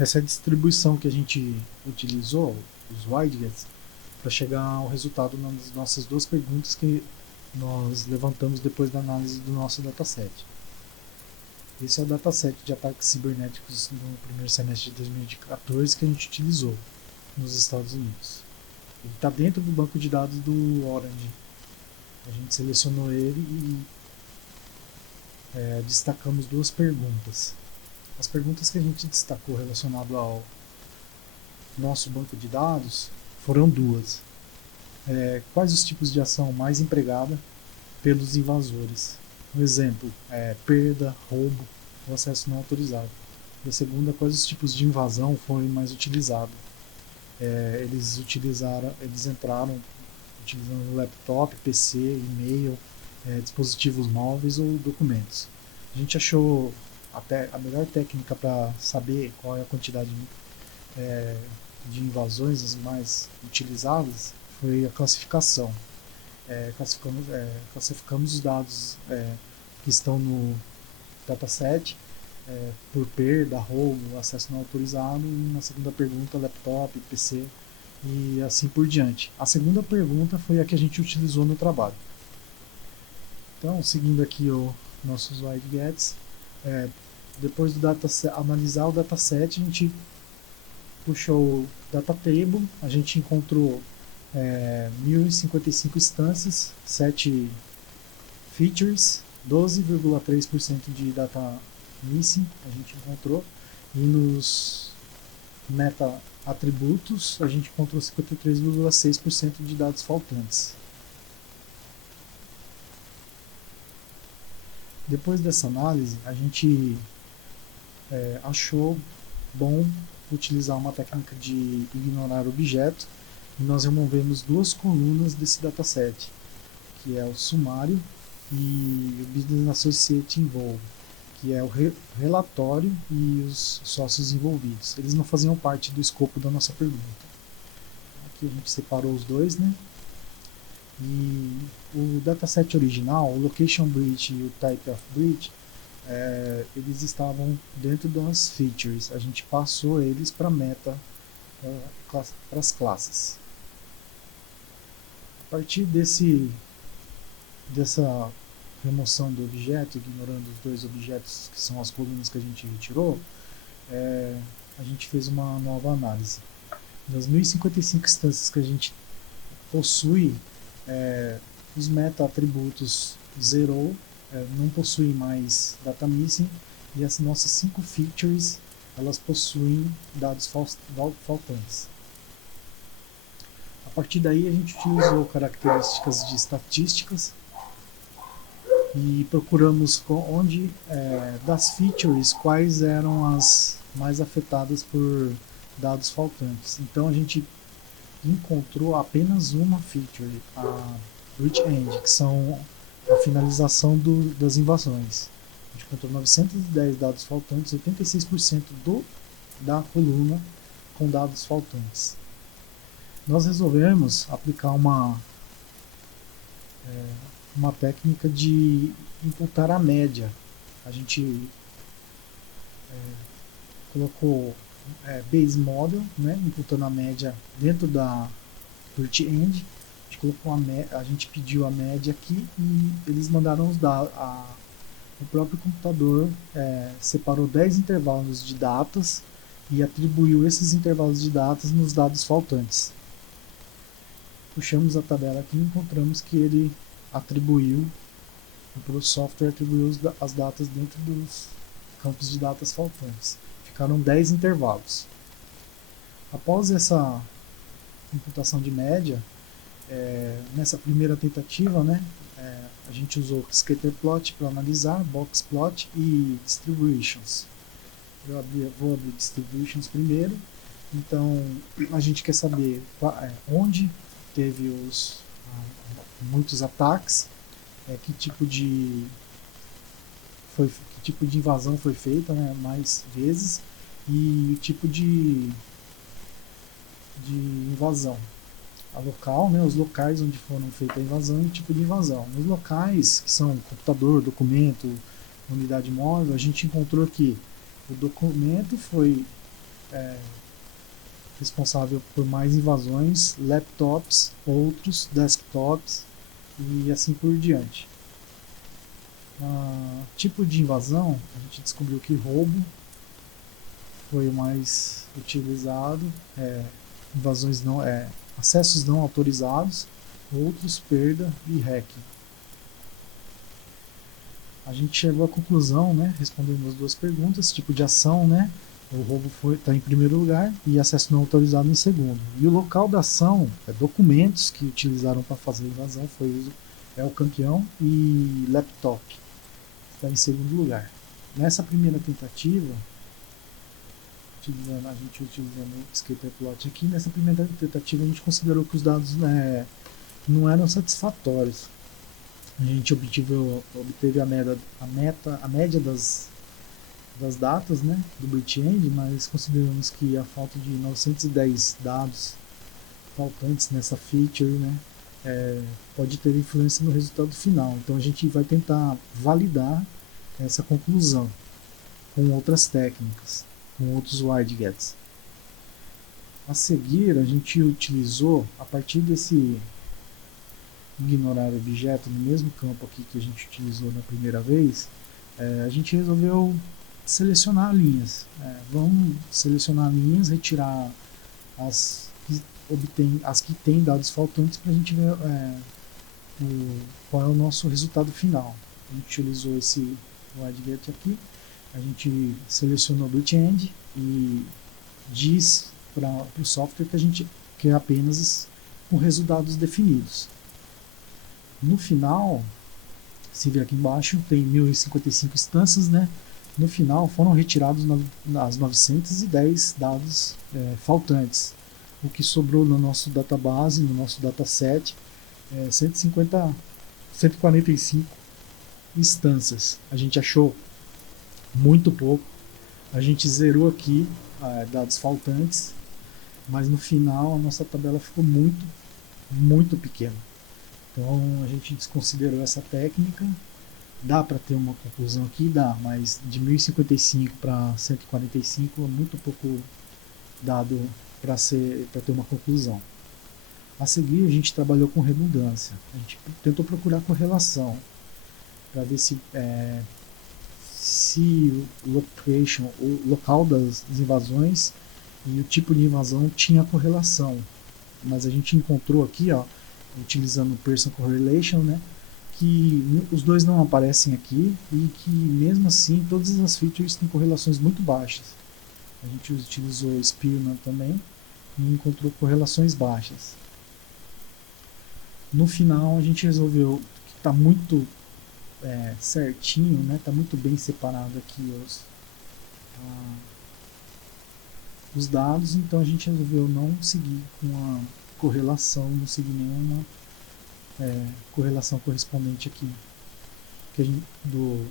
Essa é a distribuição que a gente utilizou, os widgets, para chegar ao resultado nas nossas duas perguntas que nós levantamos depois da análise do nosso dataset. Esse é o dataset de ataques cibernéticos no primeiro semestre de 2014 que a gente utilizou nos Estados Unidos. Ele está dentro do banco de dados do Orange. A gente selecionou ele e destacamos duas perguntas. As perguntas que a gente destacou relacionado ao nosso banco de dados foram duas. Quais os tipos de ação mais empregada pelos invasores? Um exemplo, perda, roubo ou acesso não autorizado. E a segunda, quais os tipos de invasão foram mais utilizados? Eles entraram utilizando laptop, PC, e-mail, dispositivos móveis ou documentos. A gente achou até a melhor técnica para saber qual é a quantidade de invasões as mais utilizadas foi a classificação. Classificamos os dados que estão no dataset por perda, roubo, acesso não autorizado, e na segunda pergunta, laptop, PC e assim por diante. A segunda pergunta foi a que a gente utilizou no trabalho. Então, seguindo aqui o nossos widgets, depois do analisar o dataset, a gente puxou o data table, a gente encontrou 1055 instâncias, 7 features, 12,3% de data missing a gente encontrou, e nos meta atributos a gente encontrou 53,6% de dados faltantes. Depois dessa análise, a gente achou bom utilizar uma técnica de ignorar objeto, e nós removemos duas colunas desse dataset, que é o sumário e o Business Associate Involved, que é o relatório e os sócios envolvidos. Eles não faziam parte do escopo da nossa pergunta. Aqui a gente separou os dois, né? E o dataset original, o Location Breach e o Type of Breach, eles estavam dentro das features. A gente passou eles para meta, para as classes. A partir dessa remoção do objeto, ignorando os dois objetos que são as colunas que a gente retirou, a gente fez uma nova análise. Das 1055 instâncias que a gente possui, os meta-atributos zerou, não possuem mais data missing, e as nossas 5 features elas possuem dados faltantes. A partir daí a gente utilizou características de estatísticas e procuramos onde das features quais eram as mais afetadas por dados faltantes. Então a gente encontrou apenas uma feature, a Breach End, que são a finalização das invasões. A gente encontrou 910 dados faltantes, 86% da coluna com dados faltantes. Nós resolvemos aplicar uma técnica de imputar a média. A gente colocou base model, né, imputando a média dentro da Breach End. A gente pediu a média aqui e eles mandaram os dados. O próprio computador separou 10 intervalos de datas e atribuiu esses intervalos de datas nos dados faltantes. Puxamos a tabela aqui e encontramos que ele o software atribuiu as datas dentro dos campos de datas faltantes. Ficaram 10 intervalos. Após essa imputação de média, nessa primeira tentativa, né, a gente usou scatterplot para analisar, boxplot e distributions. Vou abrir distributions primeiro. Então a gente quer saber onde teve muitos ataques, que tipo de invasão foi feita, né, mais vezes, e o tipo de invasão, a local, né, os locais onde foram feita a invasão e o tipo de invasão. Nos locais, que são computador, documento, unidade móvel, a gente encontrou que o documento foi responsável por mais invasões, laptops, outros desktops e assim por diante. Tipo de invasão, a gente descobriu que roubo foi o mais utilizado, invasões não, acessos não autorizados, outros perda e hacking. A gente chegou à conclusão, né, respondendo as duas perguntas, tipo de ação, né, o roubo está em primeiro lugar e acesso não autorizado em segundo. E o local da ação, documentos que utilizaram para fazer a invasão, é o campeão e laptop, está em segundo lugar. Nessa primeira tentativa, a gente utilizando o Scatterplot aqui, nessa primeira tentativa a gente considerou que os dados não eram satisfatórios. A gente obteve a média das datas, né, do BreachEnd, mas consideramos que a falta de 910 dados faltantes nessa feature, né, pode ter influência no resultado final. Então a gente vai tentar validar essa conclusão com outras técnicas, com outros widgets. A seguir, a gente utilizou, a partir desse ignorar objeto no mesmo campo aqui que a gente utilizou na primeira vez, a gente resolveu selecionar linhas. Vamos selecionar linhas, retirar as que têm dados faltantes para a gente ver qual é o nosso resultado final. A gente utilizou esse widget aqui, a gente selecionou o BreachEnd e diz para o software que a gente quer apenas com resultados definidos. No final, se ver aqui embaixo, tem 1055 instâncias, né? No final foram retirados as 910 dados faltantes. O que sobrou no nosso database, no nosso dataset, 145 instâncias. A gente achou muito pouco. A gente zerou aqui dados faltantes, mas no final a nossa tabela ficou muito, muito pequena. Então a gente desconsiderou essa técnica. Dá para ter uma conclusão aqui? Dá, mas de 1055 para 145 é muito pouco dado para ter uma conclusão. A seguir a gente trabalhou com redundância. A gente tentou procurar correlação para ver se o local das invasões e o tipo de invasão tinha correlação. Mas a gente encontrou aqui, utilizando o Pearson Correlation, né, que os dois não aparecem aqui e que mesmo assim todas as features têm correlações muito baixas. A gente utilizou Spearman também e encontrou correlações baixas. No final a gente resolveu que está muito certinho, né, está muito bem separado aqui os dados, então a gente resolveu não seguir com a correlação, não seguir nenhuma correlação correspondente aqui no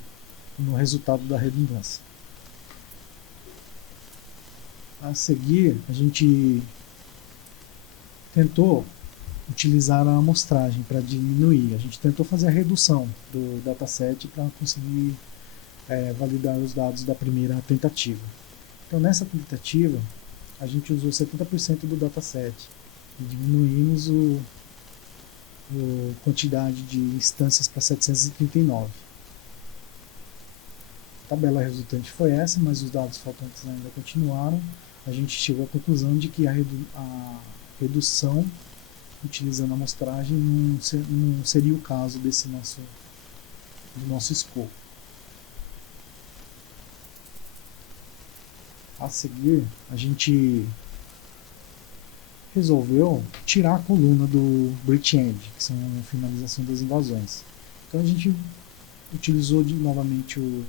resultado da redundância. A seguir, a gente tentou utilizar a amostragem para diminuir. A gente tentou fazer a redução do dataset para conseguir validar os dados da primeira tentativa. Então, nessa tentativa, a gente usou 70% do dataset e diminuímos a quantidade de instâncias para 739. A tabela resultante foi essa, mas os dados faltantes ainda continuaram. A gente chegou à conclusão de que a redução utilizando a amostragem não seria o caso do nosso escopo. A seguir, a gente resolveu tirar a coluna do BreachEnd, que são a finalização das invasões. Então a gente utilizou novamente o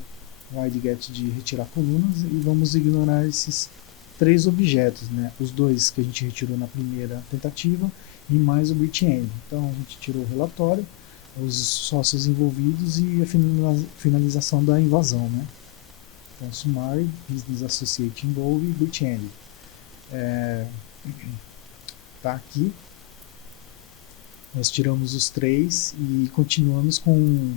widget de retirar colunas e vamos ignorar esses 3 objetos, né? Os 2 que a gente retirou na primeira tentativa e mais o BreachEnd. Então a gente tirou o relatório, os sócios envolvidos e a finalização da invasão, né? Então, Summary, Business Associate Involved e BreachEnd. Tá aqui. Nós tiramos os 3 e continuamos com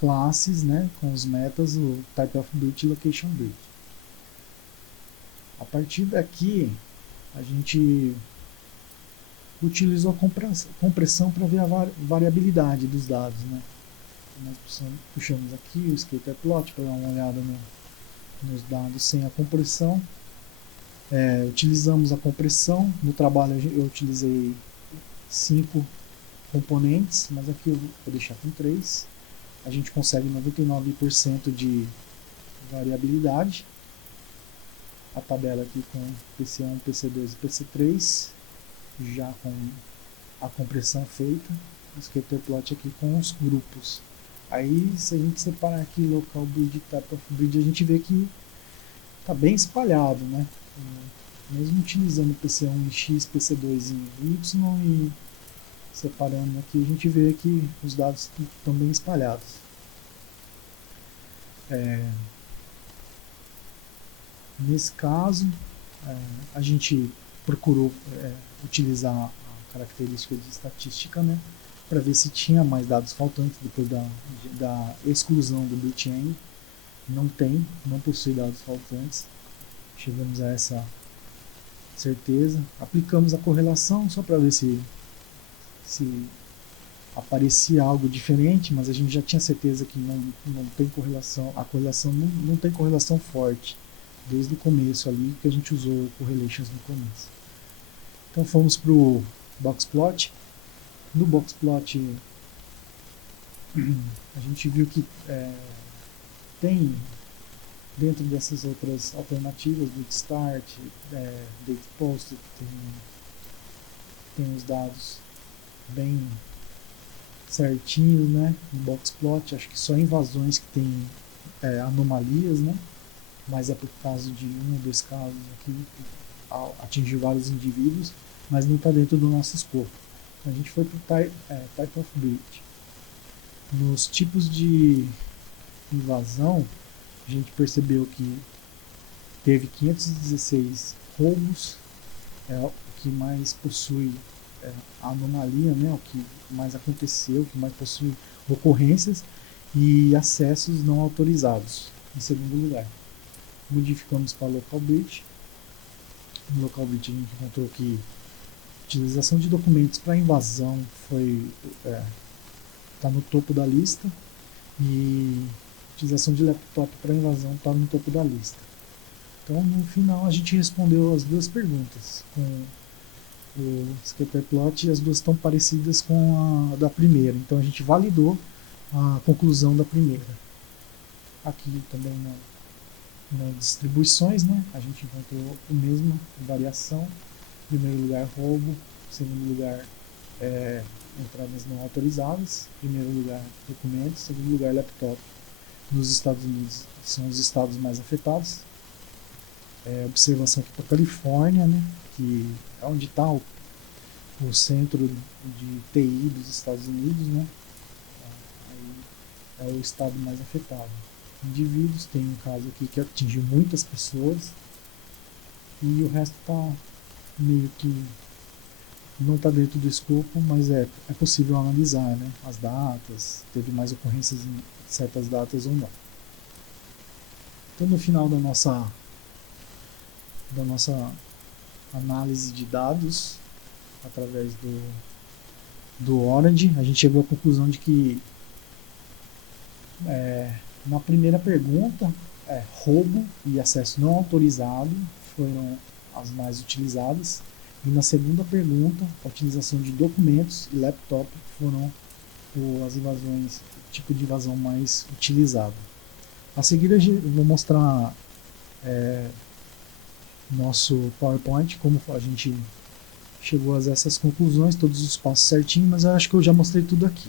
classes, né, com os metas, o Type of Breach e Location Breach. A partir daqui, a gente utilizou a compressão para ver a variabilidade dos dados, né? Nós puxamos aqui o scatterplot para dar uma olhada nos dados sem a compressão. Utilizamos a compressão. No trabalho eu utilizei 5 componentes, mas aqui eu vou deixar com 3. A gente consegue 99% de variabilidade. A tabela aqui com PC1, PC2 e PC3, já com a compressão feita. O scatterplot aqui com os grupos. Aí, se a gente separar aqui local bridge e type of bridge, a gente vê que está bem espalhado, né? Mesmo utilizando PC1 em X, PC2 em Y e separando aqui, a gente vê que os dados estão bem espalhados. Nesse caso, a gente procurou utilizar a característica de estatística, né, para ver se tinha mais dados faltantes depois da exclusão do BitEng. Não possui dados faltantes. Chegamos a essa certeza. Aplicamos a correlação só para ver se aparecia algo diferente, mas a gente já tinha certeza que não tem correlação. A correlação não tem correlação forte desde o começo ali, que a gente usou correlations no começo. Então fomos para o boxplot. No boxplot a gente viu que tem, dentro dessas outras alternativas, date start, date post, tem os dados bem certinhos, né? No boxplot, acho que só invasões que tem anomalias, né? Mas é por causa de um ou dois casos aqui que atingiu vários indivíduos, mas não está dentro do nosso escopo. Então a gente foi para o type of bridge. Nos tipos de invasão, a gente percebeu que teve 516 roubos, o que mais possui a anomalia, né, o que mais aconteceu, o que mais possui ocorrências, e acessos não autorizados, em segundo lugar. Modificamos para local bridge. No local bridge a gente encontrou que a utilização de documentos para invasão está no topo da lista, e a utilização de laptop para invasão está no topo da lista. Então, no final, a gente respondeu as duas perguntas com o scatterplot, e as duas estão parecidas com a da primeira. Então, a gente validou a conclusão da primeira. Aqui também nas distribuições, né, a gente encontrou a mesma variação. Em primeiro lugar, roubo. Em segundo lugar, entradas não autorizadas. Em primeiro lugar, documentos. Em segundo lugar, laptop. Nos Estados Unidos são os estados mais afetados. Observação aqui para a Califórnia, né, que é onde está o centro de TI dos Estados Unidos, né, aí é o estado mais afetado. Indivíduos, tem um caso aqui que atingiu muitas pessoas, e o resto está meio que não está dentro do escopo, mas é possível analisar, né, as datas, teve mais ocorrências em certas datas ou não. Então, no final da nossa análise de dados através do Orange, a gente chegou à conclusão de que na primeira pergunta, roubo e acesso não autorizado foram as mais utilizadas, e na segunda pergunta, a utilização de documentos e laptop foram as invasões, o tipo de invasão mais utilizado. A seguir eu vou mostrar nosso PowerPoint, como a gente chegou a essas conclusões, todos os passos certinhos, mas eu acho que eu já mostrei tudo aqui.